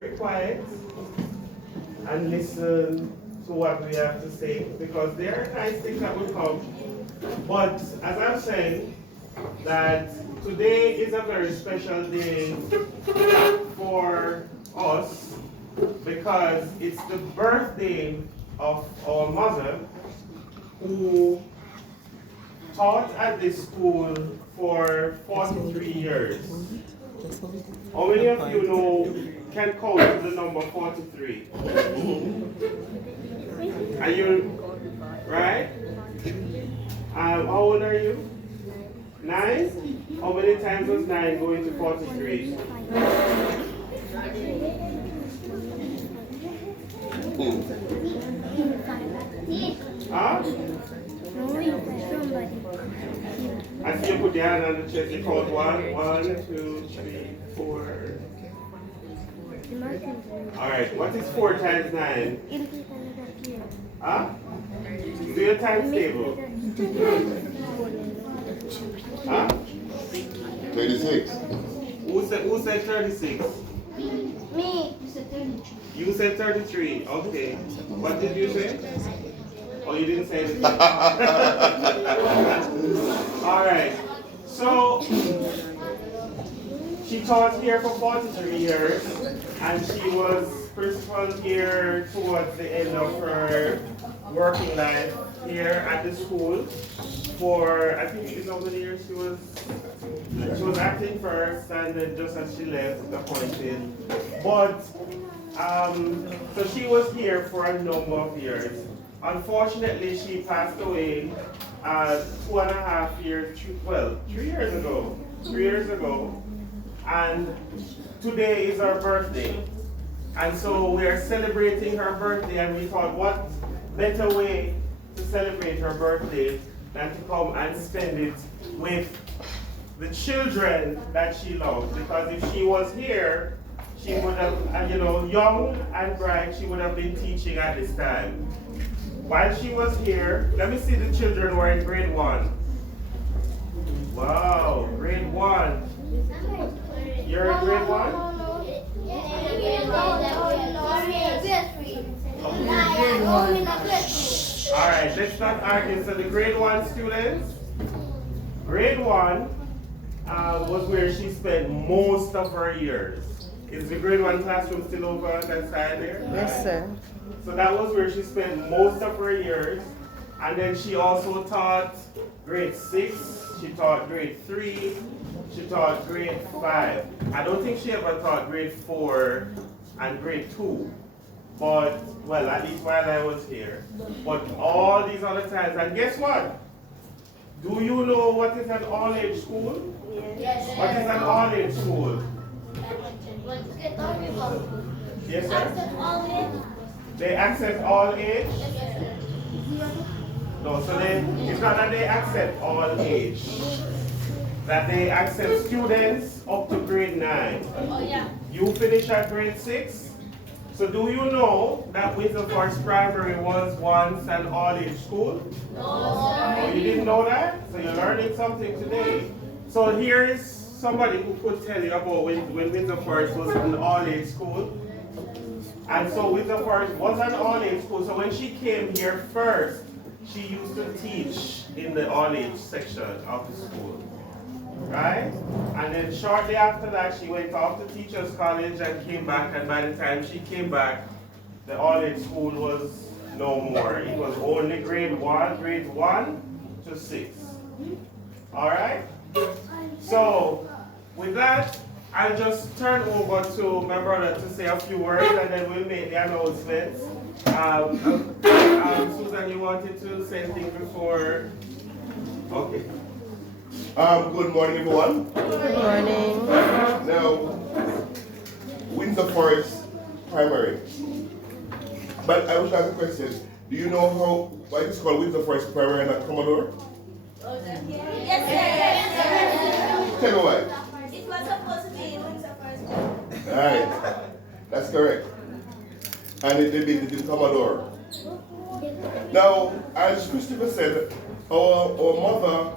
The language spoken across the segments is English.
Be quiet and listen to what we have to say because there are nice things that will come. But as I'm saying, that today is a very special day for us because it's the birthday of our mother who taught at this school for 43 years. How many of you know can count to the number 43? Are you right? How old are you? 9? How many times was 9 going to 43? Huh? I see you put your hand on the chest. You count 1, 2, 3, 4. Alright, what is 4 times 9? Huh? Do your times table. Huh? 36. Who said 36? Me. You said 33. You said 33. Okay. What did you say? Oh, you didn't say anything. Alright. So, she taught here for 43 years, and she was principal here towards the end of her working life here at the school for, I think it's how many years she was acting first, and then just as she left, appointed. But, so she was here for a number of years. Unfortunately, she passed away 2.5 years, 3 years ago. 3 years ago. And today is her birthday. And so we are celebrating her birthday, and we thought, what better way to celebrate her birthday than to come and spend it with the children that she loves. Because if she was here, she would have, young and bright, she would have been teaching at this time. While she was here, let me see the children who are in grade 1. Wow, grade 1. You're in grade 1? Alright, let's not argue. So the grade 1 students, grade 1 was where she spent most of her years. Is the grade 1 classroom still over on that side there? Yes, sir. So that was where she spent most of her years. And then she also taught grade 6, she taught grade 3, she taught grade 5. I don't think she ever taught grade 4 and grade 2. But, well, at least while I was here. But all these other times, and guess what? Do you know what is an all-age school? Yes. What is an all-age school? Yes, sir? They access all age? No, so it's not that they accept all age. That they accept students up to grade 9. Oh, yeah. You finish at grade 6. So do you know that Windsor Forest Primary was once an all-age school? No, Oh, you didn't know that? So you're learning something today. So here is somebody who could tell you about when Windsor Forest was an all-age school. And so Windsor Forest was an all-age school. So when she came here first, she used to teach in the all-age section of the school. Right? And then shortly after that, she went off to Teachers College and came back. And by the time she came back, the all-age school was no more. It was only grades 1 to 6. All right? So, with that, I'll just turn over to my brother to say a few words, and then we'll make the announcements. Susan, you wanted to say anything before? Okay. Good morning, everyone. Good morning. Now, Windsor Forest Primary. But I wish I ask a question. Do you know why it's called Windsor Forest Primary and not Commodore? Yes, sir. Tell me why. It was supposed to be Windsor Forest. Alright, that's correct. And it did in Commodore. Now, as Christopher said, our mother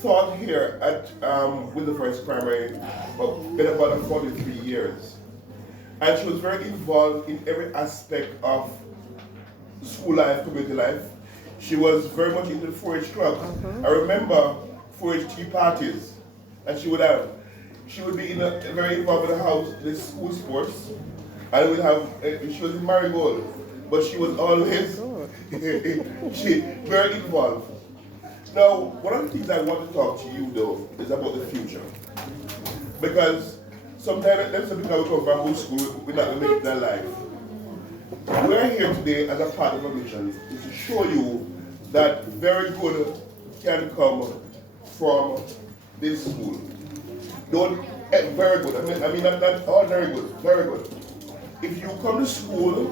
taught here at Windsor Forest Primary for been about 43 years. And she was very involved in every aspect of school life, community life. She was very much into the 4-H club. I remember 4-H tea parties, and she would be very involved in the house, the school sports, and she was in Marigold, but she was always very involved. Now, one of the things I want to talk to you though is about the future, because sometimes there's something that we come from school, we're not going to make that life. We're here today as a part of a mission is to show you that very good can come from this school. Very good. I mean not all very good, very good. If you come to school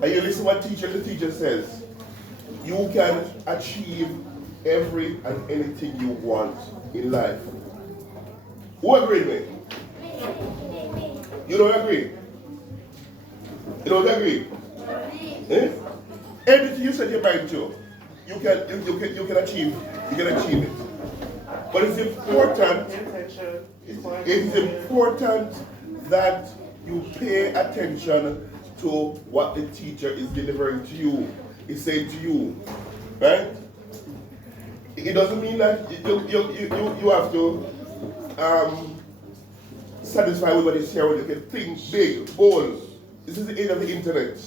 and you listen to what the teacher says, you can achieve every and anything you want in life. Who agree with me? You don't agree? You don't agree? Eh? Everything you set your mind to, you can achieve it. But it's important that you pay attention to what the teacher is delivering to you, is saying to you, right? It doesn't mean that you have to satisfy with what is here. You can think big, bold. This is the age of the internet,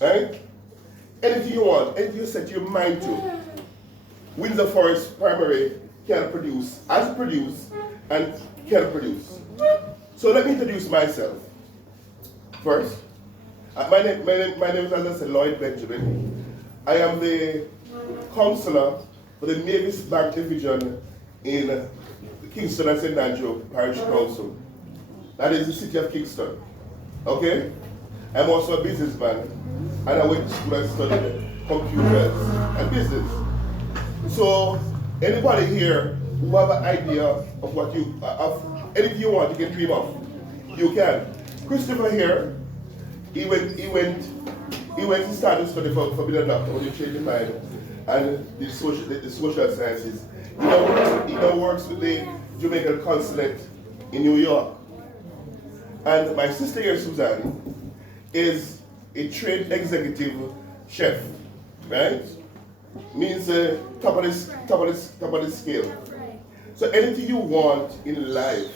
right? Anything you want, anything you set your mind to, Windsor Forest Primary can produce, has produced, and can produce. So let me introduce myself. First, my name is, as I said, Lloyd Benjamin. I am the counselor for the Mavis Bank Division in Kingston and St. Andrew Parish Council. That is the city of Kingston. Okay? I'm also a businessman, and I went to school and studied computers and business. So, anybody here who have an idea of what of anything you want, you can dream of. You can. Christopher here, he went to start to study for being a doctor when he changed his mind and the social sciences. He now works with the Jamaican consulate in New York. And my sister here, Suzanne, is a trained executive chef, right? Means top of the scale. So anything you want in life,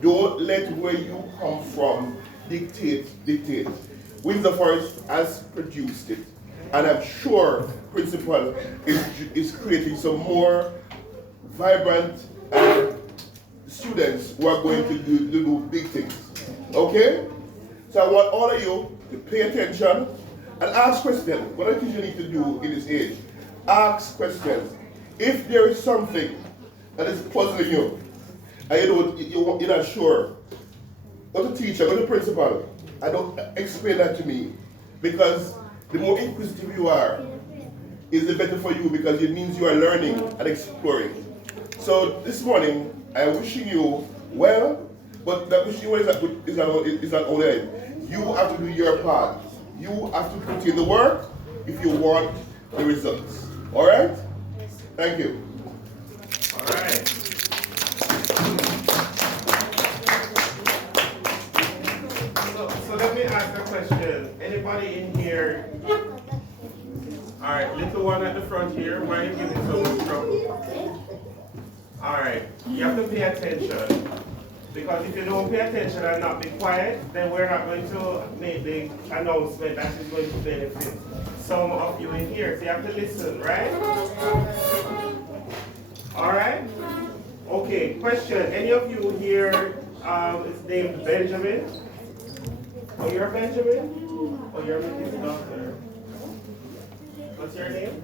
don't let where you come from dictate. Windsor Forest has produced it, and I'm sure Principal is creating some more vibrant students who are going to do big things. Okay? So I want all of you to pay attention and ask questions. What I think you need to do in this age, ask questions. If there is something that is puzzling you, and you're not sure, go to teacher, go to principal, and don't explain that to me. Because the more inquisitive you are, is the better for you, because it means you are learning and exploring. So this morning, I'm wishing you well, but that wishing you well is not only it. You have to do your part. You have to put in the work if you want the results. All right? Thank you. All right. So let me ask a question. Anybody in here? All right, little one at the front here. Why are you giving so much trouble? All right, you have to pay attention. Because if you don't pay attention and not be quiet, then we're not going to make the announcement that is going to benefit some of you in here. So you have to listen, right? All right? Okay, question. Any of you here is named Benjamin? Oh, you're Benjamin? Oh, you're his daughter. What's your name?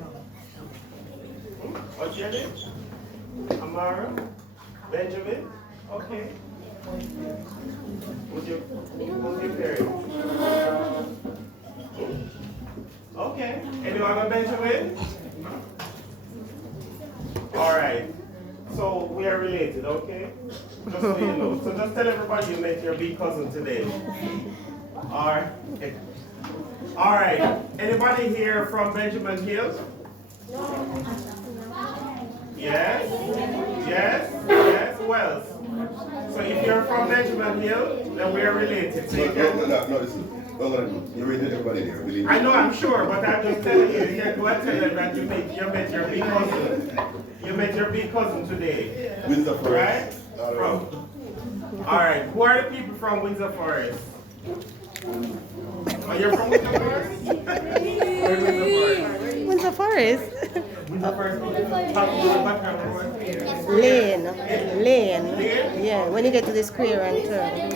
What's your name? Amara? Benjamin? Okay. Who's your parents? Okay. Anyone on Benjamin? Alright. So we are related, okay? Just so you know. So just tell everybody you met your big cousin today. Alright. Alright. Anybody here from Benjamin Hills? Yes? Yes? Yes? Wells. So if you're from Benjamin Hill, then we're related. So you can... No, listen. You rated everybody there, believe me. I know, I'm sure, but I'm just telling you, you can go and tell them that you met your big cousin. You met your big cousin today. Windsor Forest. Right? Alright, who are the people from Windsor Forest? Oh, you're from Windsor Forest? Where's Windsor Forest? Windsor Forest. Windsor Forest? Talk about background. Lane. Lane? Yeah, when you get to the square and turn.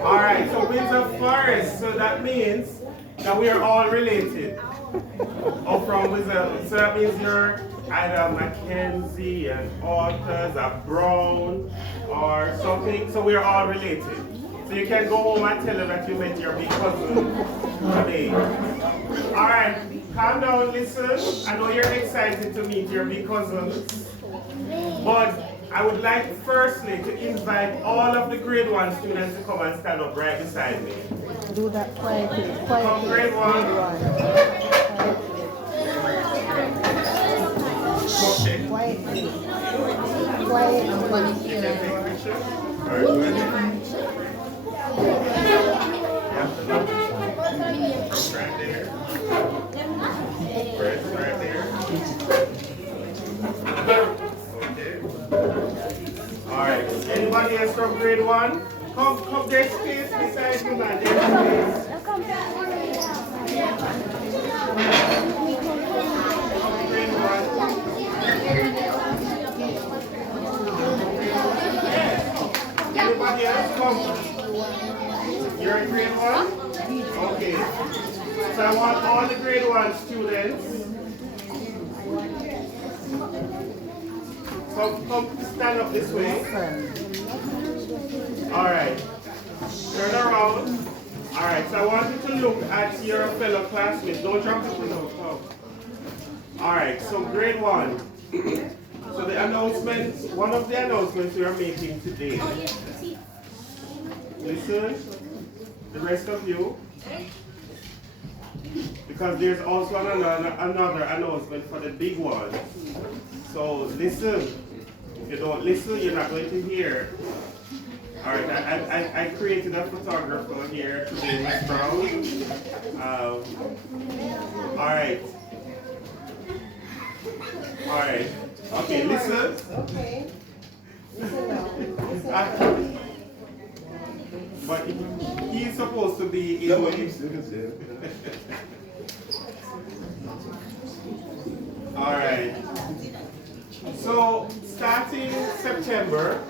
Alright, so Windsor Forest, so that means that we are all related. Oh, from Windsor, so that means you're either Mackenzie, an Authors, a Brown, or something, so we are all related. So you can go home and tell them that you met your big cousin today. Alright, calm down, listen. I know you're excited to meet your big cousins, but I would like firstly to invite all of the grade 1 students to come and stand up right beside me. Do that quietly. Come grade 1. Quietly. You can take a picture. Alright, ready? Right there. Right there. Okay. Alright. Anybody else from grade 1? Come, there's space beside you, man. There's space. Grade 1. Anybody else? Come. You're in grade 1? Okay. So I want all the grade 1 students. Come stand up this way. Alright. Turn around. Alright, so I want you to look at your fellow classmates. Don't drop the pillow. Come. Alright, so grade 1. So the announcement, one of the announcements we are making today. Listen, the rest of you. Because there's also another announcement for the big one. So listen. If you don't listen, you're not going to hear. Alright, I created a photographer here today, Miss Brown. Alright. Alright. Okay, listen. Okay. But he's supposed to be in No, the... you can say it. Alright. So, starting September,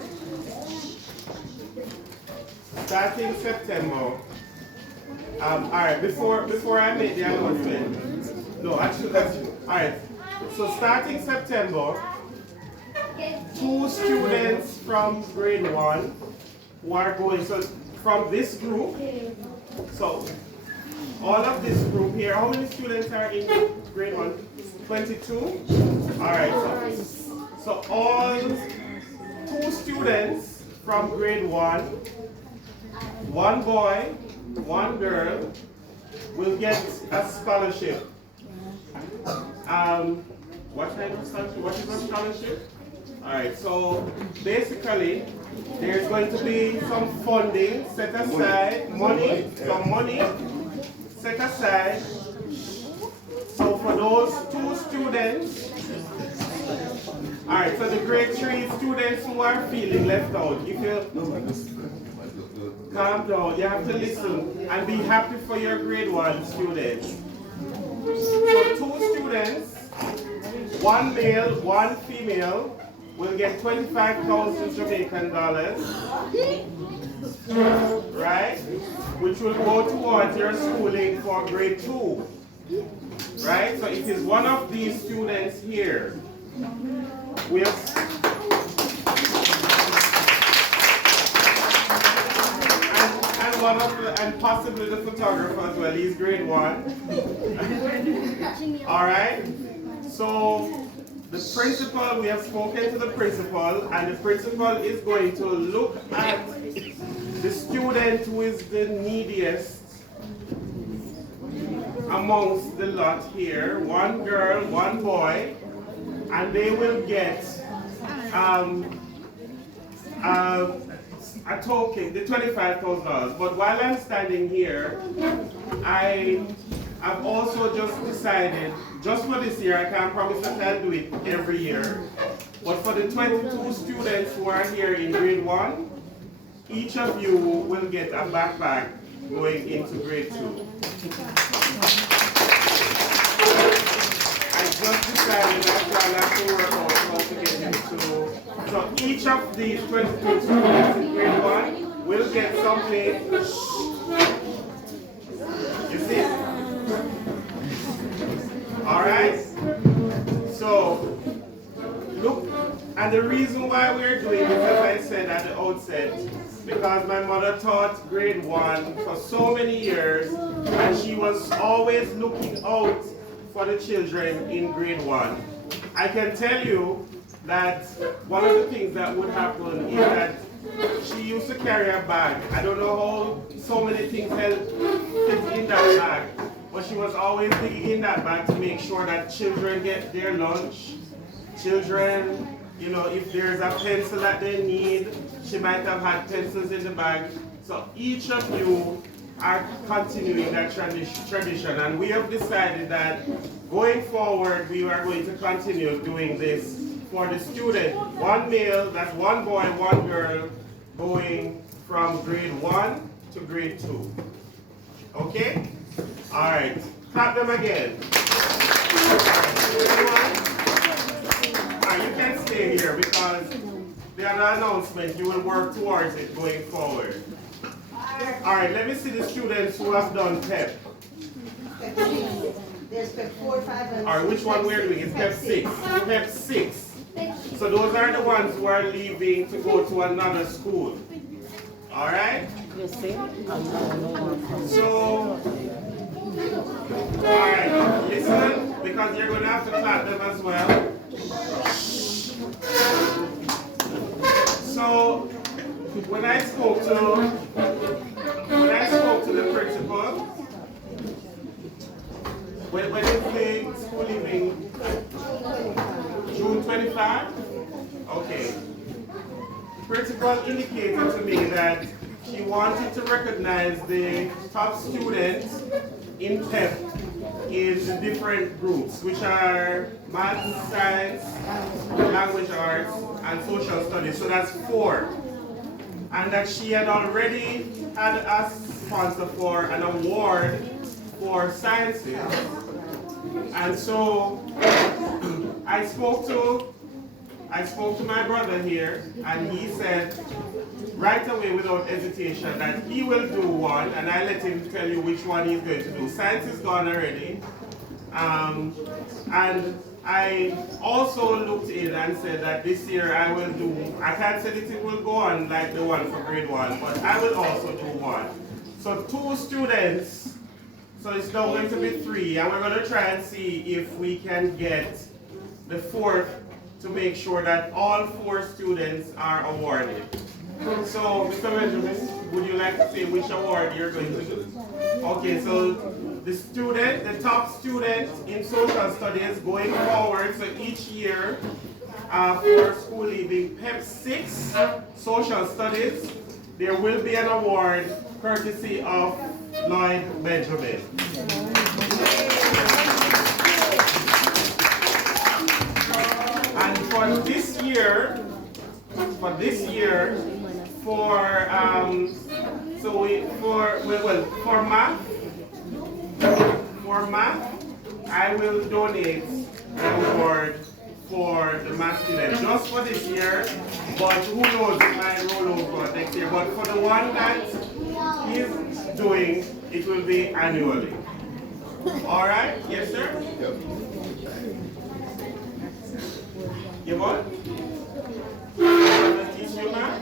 alright, before I make the announcement, no, actually, alright, so starting September, 2 students from grade 1 who are going, so from this group, so all of this group here, how many students are in grade 1? 22? Alright, so all 2 students from grade 1, 1 boy, 1 girl, will get a scholarship. What kind of scholarship? What is a scholarship? Alright, so basically, there's going to be some funding set aside, some money set aside. So for those 2 students, alright, so the grade 3 students who are feeling left out, if you calm down, you have to listen and be happy for your grade 1 students. So 2 students, 1 male, 1 female, will get 25,000 Jamaican dollars, right? Which will go towards your schooling for grade 2, right? So it is one of these students here. We have, and possibly the photographer as well. He's grade 1. All right. So the principal, we have spoken to the principal, and the principal is going to look at the student who is the neediest amongst the lot here, one girl, one boy, and they will get a token, the $25,000. But while I'm standing here, I've also just decided, just for this year, I can't promise that I'll do it every year, but for the 22 students who are here in grade 1, each of you will get a backpack going into grade 2. I just decided I'll have to work out how to get into. So each of these 22 students in grade 1 will get something. You see? Alright? So, look, and the reason why we're doing this, as I said at the outset, because my mother taught grade 1 for so many years, and she was always looking out for the children in grade 1. I can tell you that one of the things that would happen is that she used to carry a bag. I don't know how so many things fit in that bag, but she was always digging in that bag to make sure that children get their lunch. Children, you know, if there's a pencil that they need, she might have had pencils in the bag. So each of you are continuing that tradition, and we have decided that going forward we are going to continue doing this for the student. One male, that's one boy, one girl, going from grade 1 to grade 2. Okay? Alright, clap them again. Alright, you can stay here because the other announcement, you will work towards it going forward. Alright, let me see the students who have done PEP. There's PEP 4, 5, and Alright, which one we're doing? It's PEP 6. PEP 6. So those are the ones who are leaving to go to another school. Alright? So, alright, listen, because you're going to have to clap them as well. So, when I spoke to the principal, when is the school leaving? June 25? Okay. The principal indicated to me that she wanted to recognize the top students in PEP in the different groups, which are math, science, language arts, and social studies. So that's 4. And that she had already had a sponsor for an award for sciences. And so I spoke to my brother here, and he said right away without hesitation that he will do one, and I let him tell you which one he's going to do. Science is gone already. And I also looked in and said that this year I will do, I can't say that it will go on like the one for grade 1, but I will also do one. So 2 students, so it's now going to be 3, and we're going to try and see if we can get the 4th to make sure that all 4 students are awarded. So, Mr. Benjamin, would you like to say which award you're going to do? Okay, so the top student in social studies going forward, so each year for school leaving PEP 6 social studies, there will be an award courtesy of Lloyd Benjamin. And for this year, for math, I will donate an award for the math student just for this year, but who knows, it might roll over next year. But for the one that he's doing, it will be annually. All right? Yes, sir? Yep. You want? Teach you math?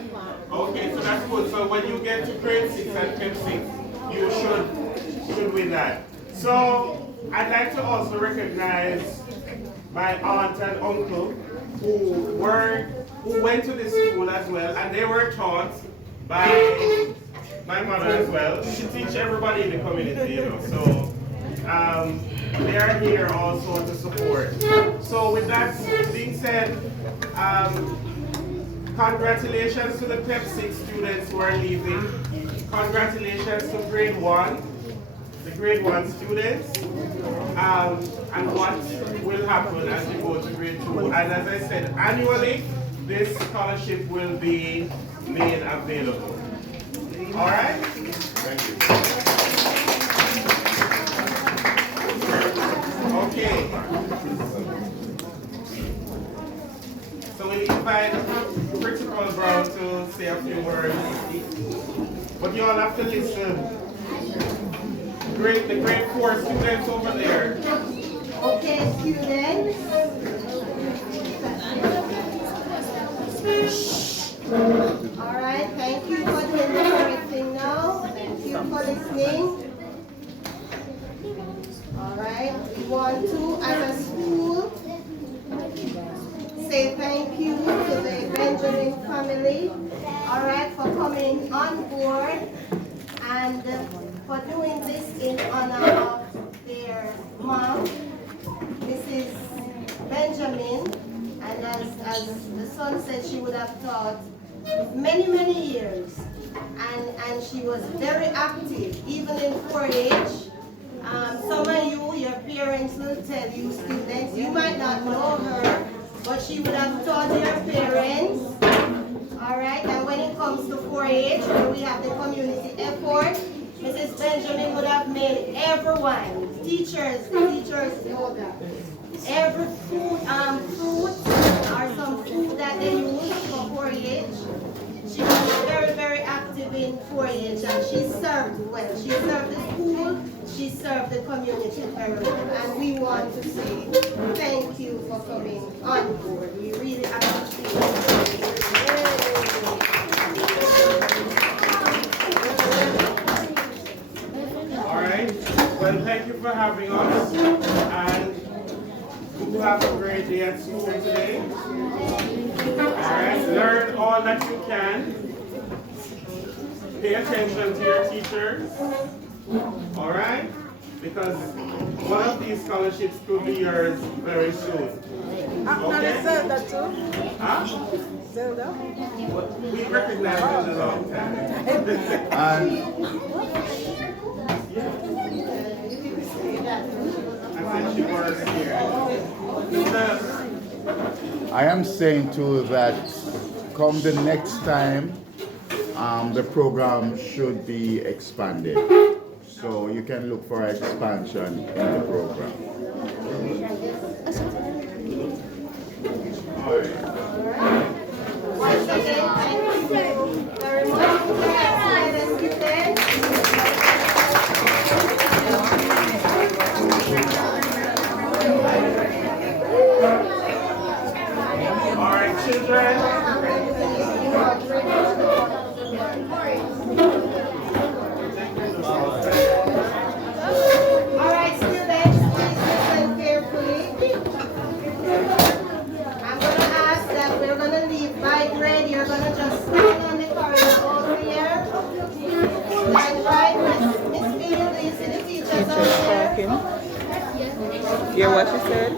Okay, so that's good. So when you get to grade 6 and PEP 6, you should win that. So I'd like to also recognize my aunt and uncle who went to this school as well, and they were taught by my mother as well. She teaches everybody in the community, you know. So they are here also to support. So with that being said, congratulations to the PEP 6 students who are leaving. Congratulations to grade 1, the grade 1 students, and what will happen as we go to grade 2. And as I said, annually, this scholarship will be made available. All right? Thank you. Okay. So we invite Principal Brown to say a few words. But you all have to listen. The grade 4 students over there. Okay, students. All right, thank you for doing the correct thing now. Thank you for listening. All right, we want to, as a school, say thank you to the Benjamin family, all right, for coming on board and for doing this in honor of their mom, Mrs. Benjamin. And as the son said, she would have taught many, many years. And she was very active, even in 4-H. Some of you, your parents will tell you, students, you might not know her, but she would have taught your parents. All right, and when it comes to 4-H, where we have the community effort, Mrs. Benjamin would have made everyone, teachers know that. Every fruit or some food that they use for 4-H. She was very, very active in 4-H, and she served well. She served the school, she served the community very well. And we want to say thank you for coming on board. We really appreciate it. All right. Well, thank you for having us. And you have a great day at school today. Alright, learn all that you can. Pay attention to your teachers. Alright? Because one of these scholarships could be yours very soon. Okay? Zelda too. Huh? Zelda. We recognize them a long time. I said she works here. I am saying too that come the next time, the program should be expanded. So you can look for expansion in the program. Once again, thank you very much. All right, children. All right, students, please listen carefully. I'm going to ask that we're going to leave by grade. You're going to just stand on the corridor over here. And right, Miss Field, do you see the teachers over there? Hear what she said?